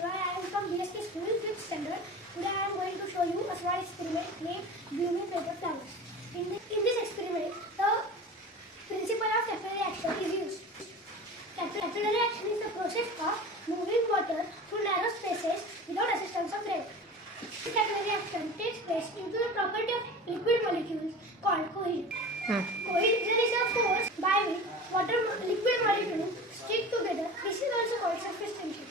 Shiva. I am from DSK School, 5th standard. Today I am going to show you a small experiment named blooming paper flowers. In this experiment, the principle of capillary action is used. Capillary action is the process of moving water through narrow spaces without assistance of gravity. This capillary action takes place due to the property of liquid molecules called cohesion. Cohesion is a force by which liquid molecules stick together. This is also called surface tension.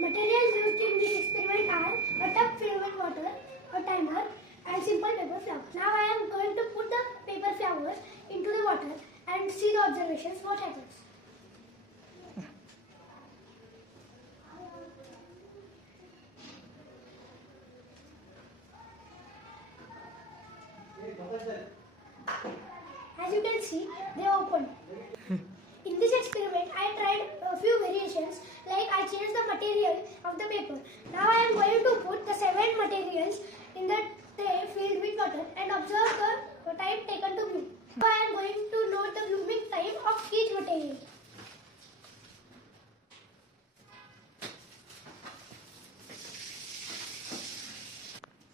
Materials used in this experiment are a tub filled with water, a timer, and simple paper flowers. Now I am going to put the paper flowers into the water and see the observations what happens. As you can see, they opened. In this experiment, I tried a few variations, like I changed the material of the paper. Now I am going to put the 7 materials in the tray filled with water and observe the time taken to bloom. Now I am going to note the blooming time of each material.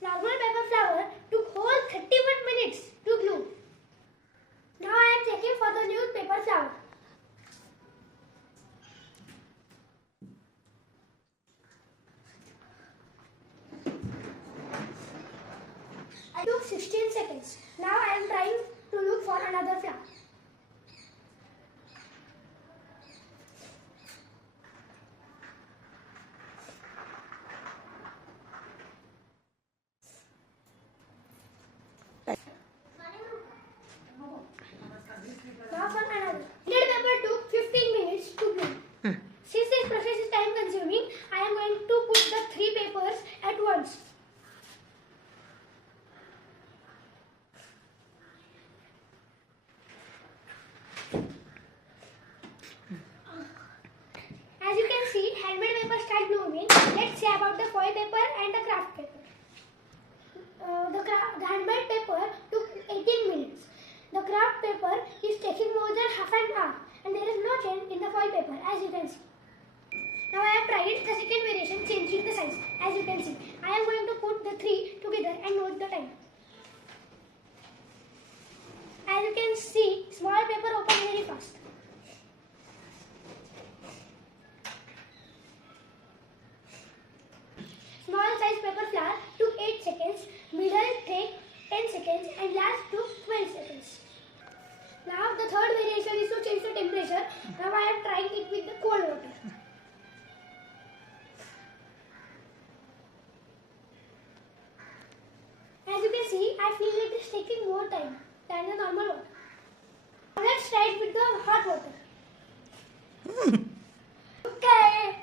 Normal paper flower took whole 31 minutes to bloom. Now I am checking for the newspaper flower. I took 16 seconds. Now I am trying to look for another flower. Now for another. Red paper took 15 minutes to bloom. Since this process is time consuming, I am going to put the 3 papers at once. As you can see, handmade paper start blooming. Let's say about the foil paper and the craft paper. The handmade paper took 18 minutes. The craft paper is taking more than half an hour, and there is no change in the foil paper, as you can see. Now I have tried the second variation, changing the size. As you can see, I am going to put the 3 together and note the time. As you can see, small paper opens very fast. Small size paper flower took 8 seconds, middle take 10 seconds, and last took 12 seconds. Now the third variation is to change the temperature. Now I am trying it with the cold water. As you can see, I feel it is taking more time than the normal water. Now let's try it with the hot water. Okay.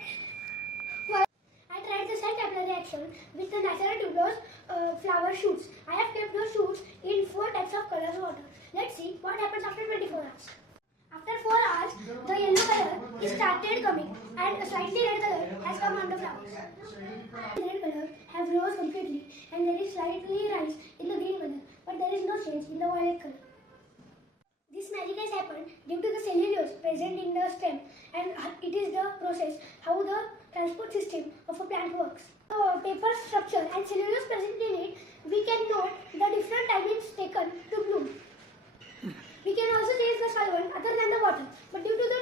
Well, I tried the cell capillary action with the natural tuberose flower shoots. I have kept those shoots in 4 types of colors water. Let's see what happens after 24 hours. After 4 hours, the yellow color is started coming and a slightly red color has come on the flowers. The red color have rose completely and there is slightly rise in the green color, but there is no change in the violet color. This magic has happened due to the cellulose present in the stem, and it is the process how the transport system of a plant works. The paper structure and cellulose present in it, we can note the different timings taken to bloom. We can also change the solvent other than the water, but due to the